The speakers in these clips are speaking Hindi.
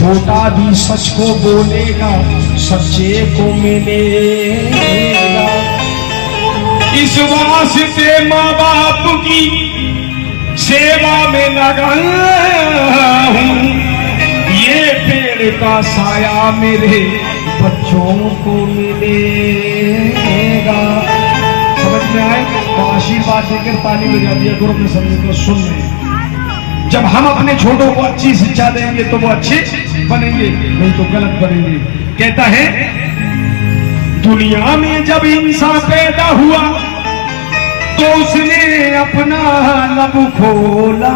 छोटा भी सच को बोलेगा, सच्चे को मिलेगा। इस वास्ते माँ बाप की सेवा में लगा हूँ, ये पेड़ का साया मेरे बच्चों को मिलेगा। समझ में आए तो आशीर्वाद देकर ताली बजा दिया गुरु ने, समझ को सुन रहे। जब हम अपने छोटों को अच्छी शिक्षा देंगे तो वो अच्छे बनेंगे, नहीं तो गलत बनेंगे। कहता है दुनिया में जब इंसान पैदा हुआ तो उसने अपना लब खोला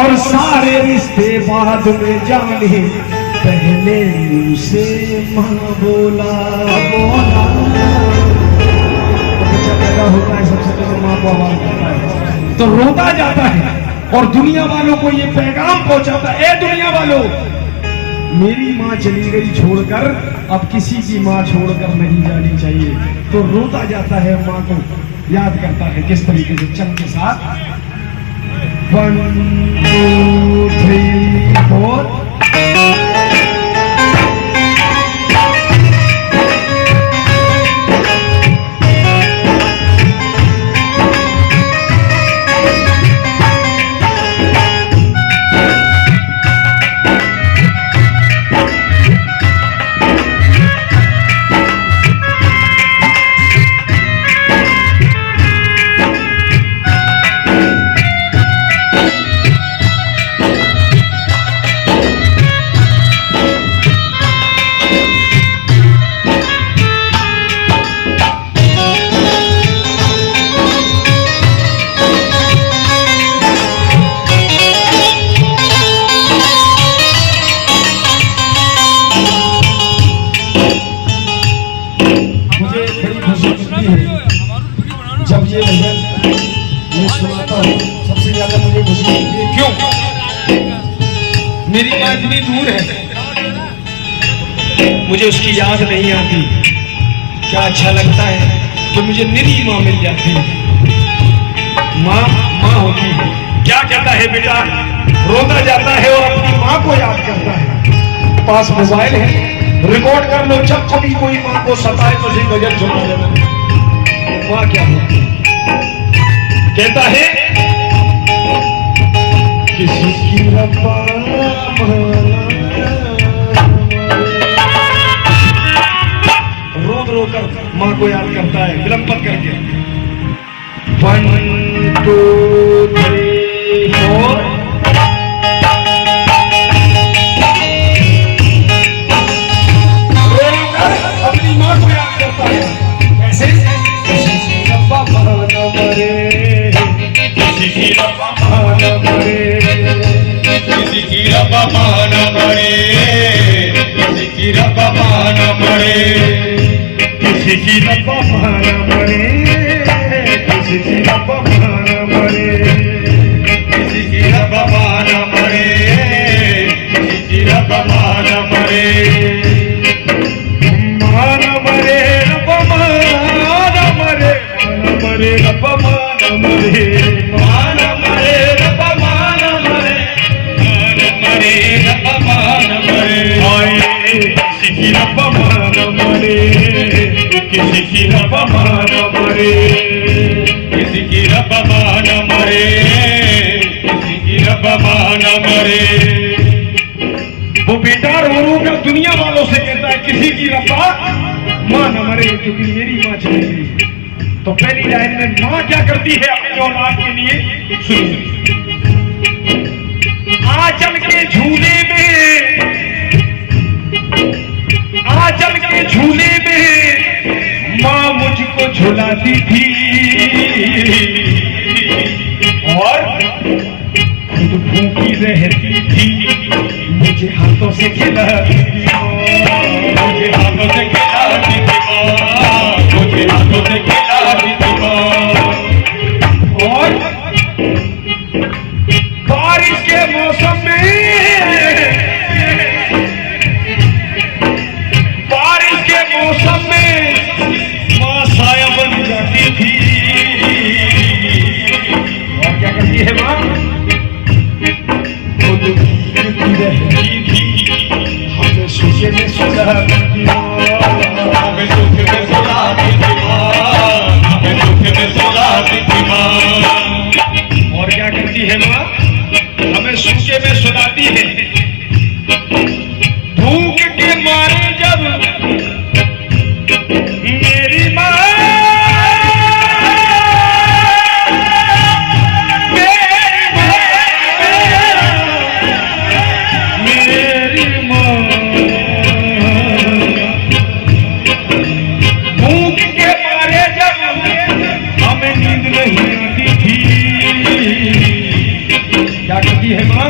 और सारे रिश्ते बाद में जाने, पहले उसे माँ बोला बोला। बच्चा पैदा होता है सबसे पहले माँ को आवाज करता है तो रोता जाता है और दुनिया वालों को ये पैगाम पहुंचाता है, ए दुनिया वालों, मेरी माँ चली गई छोड़कर, अब किसी की माँ छोड़कर नहीं जानी चाहिए। तो रोता जाता है, माँ को याद करता है। किस तरीके से? चल के साथ 1 2 3 4। जब ये भजन मैं सुनाता हूँ सबसे ज्यादा मुझे खुशी होती है। क्यों? मेरी माँ इतनी दूर है, मुझे उसकी याद नहीं आती। क्या अच्छा लगता है कि मुझे निरी माँ मिल जाती है। माँ माँ होती है। क्या कहता है बेटा? रोता जाता है और अपनी माँ को याद करता है। पास मोबाइल है, रिकॉर्ड कर लो। जब कभी कोई माँ को सताए तो जी भजन सुना देना। माँ क्या होती है? कहता है किसी की रब्बा रो रो कर माँ को याद करता है, विलंबत करके। 1 2 3 4। अपनी माँ को याद करता है। कैसे? किसी की रब्बा मान मरे, किसी की रब्बा मान मरे, किसी की रब्बा मान मरे, किसी की रब्बा मान मरे, किसी की रब्बा मान मरे, किसी की रब्बा मान मरे, किसी की रब्बा मान मरे, किसी की रब्बा मान मरे। रब्बा मान मरे, मान मरे, रब्बा मान मरे, मान मरे, रब्बा मान मरे। आए किसी की रब्बा मान मरे, किसी की रब्बा मान मरे, किसी की रब्बा मान मरे, किसी की रब्बा मान मरे। वो बेटा रो रो कर दुनिया वालों से कहता है किसी की रब्बा मान मरे, क्योंकि मेरी माँ चली गई। तो पहली लाइन में माँ क्या करती है अपनी औलाद के लिए? सुनिए। आंचल के झूले में, आंचल के झूले में माँ मुझको झुलाती थी और खुद भूखी रहती थी, मुझे हाथों से खिलाती थी, मुझे हाथों से खिलाती थी, मुझे हाथों से खिलाती थी। और बारिश के मौसम में, बारिश के मौसम में माँ साया बन जाती थी। और क्या करती है माँ? खुद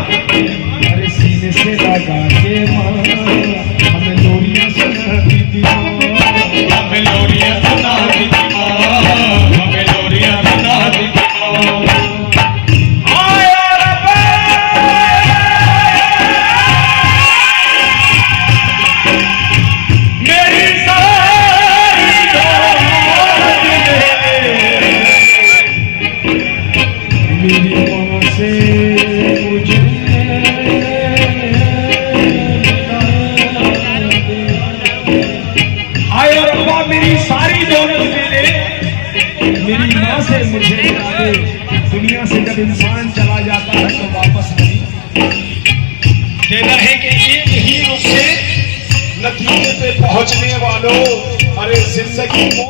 अरे सीने से लगा के माँ हमें लोरियां सुनाती थी माँ, हमें लोरियां सुनाती थी माँ, हमें लोरियां सुनाती थी माँ। आया रब्बा मेरी सारी दौलत मेरी माँ से मुझे आया रब्बा मेरी सारी दौलत मेरी माँ से मुझे मिला दे। दुनिया से जब इंसान चला जाता है तो वापस नहीं देना है कि एक ही रुख से नतीजे पे पहुंचने वालों, अरे जिंदगी